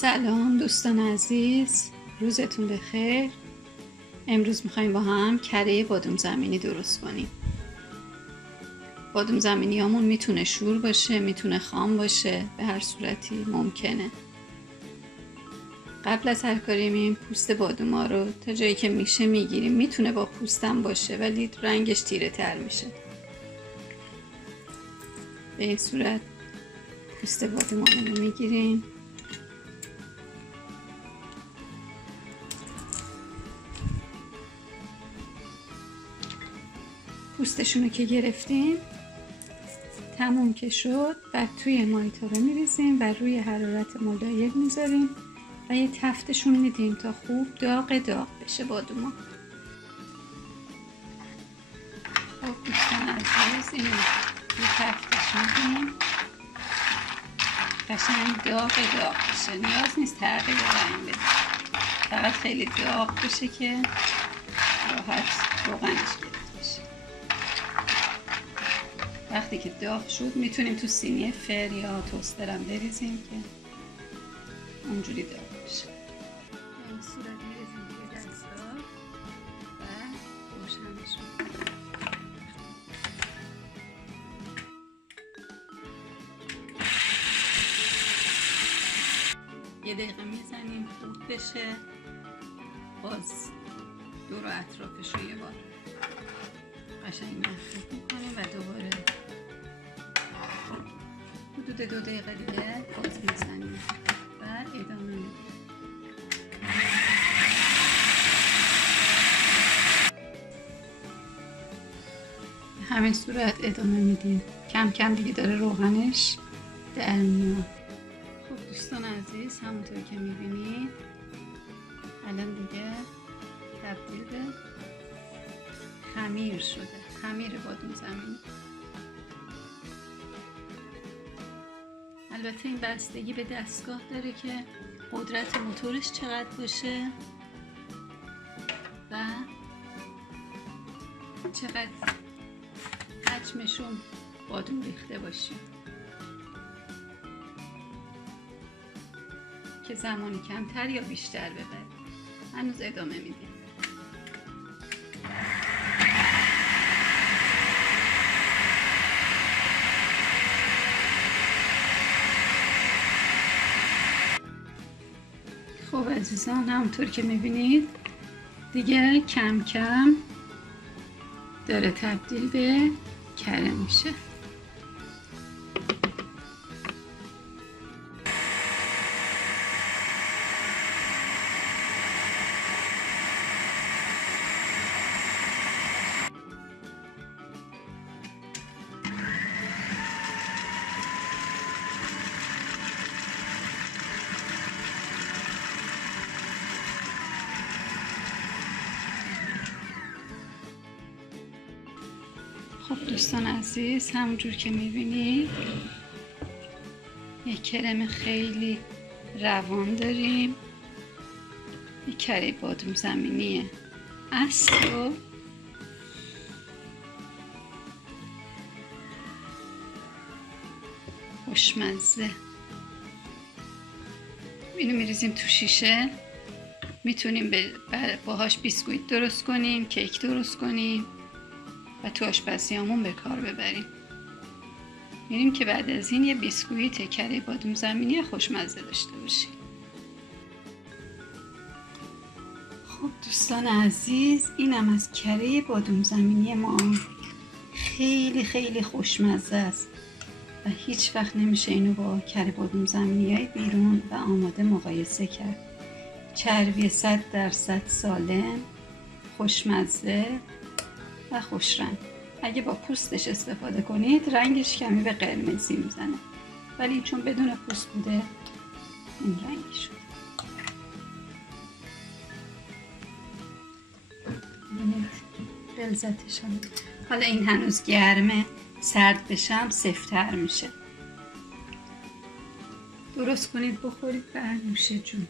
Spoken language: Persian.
سلام دوستان عزیز، روزتون بخیر. امروز میخوایم با هم کره بادام زمینی درست کنیم. بادام زمینی همون میتونه شور باشه، میتونه خام باشه، به هر صورتی ممکنه. قبل از هر کاری این پوست بادام ها رو تا جایی که میشه میگیریم. میتونه با پوستم باشه ولی رنگش تیره تر میشه. به این صورت پوست بادام رو میگیریم. پوستشون رو که گرفتیم تموم که شد، بعد توی مایتا رو میریزیم و روی حرارت ملایم میذاریم و یه تفتشون میدیم تا خوب داغ بشه بادوما. خب دوستان عزیز، اینو یه تفتش میدیم قشنگ داغ بشه. نیاز نیست تغییر رنگ بده، فقط خیلی داغ بشه که راحت روغنش گرفته بشه. وقتی که داغ شد میتونیم تو سینی فر یا توستر هم بریزیم که اونجوری داغ بشه. به این صورت میریزیم توی دستگاه و روشنش میکنیم. یه دقیقه میزنیم خورد بشه، باز دور و اطرافش رو یه بار قشنگ مخلوط میکنیم و دوباره حدود 2 دقیقه دیگه باز میزنیم و ادامه میدیم. به همین صورت ادامه میدیم. کم کم دیگه داره روغنش در میاد. خب دوستان عزیز، همونطور که میبینید الان دیگه تبدیل به خمیر شده. خمیر بادام زمینی. البته این بستگی به دستگاه داره که قدرت موتورش چقدر باشه و چقدر حجمشون بادام ریخته باشه که زمانی کمتر یا بیشتر ببره. هنوز ادامه میدیم. خب عزیزان، همونطور که میبینید دیگه کم کم داره تبدیل به کره میشه. خب دوستان عزیز، همونجور که میبینید یک کرم خیلی روان داریم. یک کره بادام زمینی اصل و خوشمزه. اینو میریزیم تو شیشه. میتونیم باهاش بیسکویت درست کنیم، کیک درست کنیم و تو آشپزیامون به کار ببریم. میریم که بعد از این یه بیسکویت کره بادام زمینی خوشمزه داشته باشیم. خب دوستان عزیز، اینم از کره بادام زمینی ما. خیلی خیلی خوشمزه است و هیچ وقت نمیشه اینو با کره بادام زمینی های بیرون و آماده مقایسه کرد. چربی 100% سالم، خوشمزه و خوشرنگ. اگه با پوستش استفاده کنید رنگش کمی به قرمزی میزنه، ولی چون بدون پوست بوده این رنگی شد. غلظتش هم. حالا این هنوز گرمه، سرد بشم سفت‌تر میشه. درست کنید بخورید و نوش جونتون.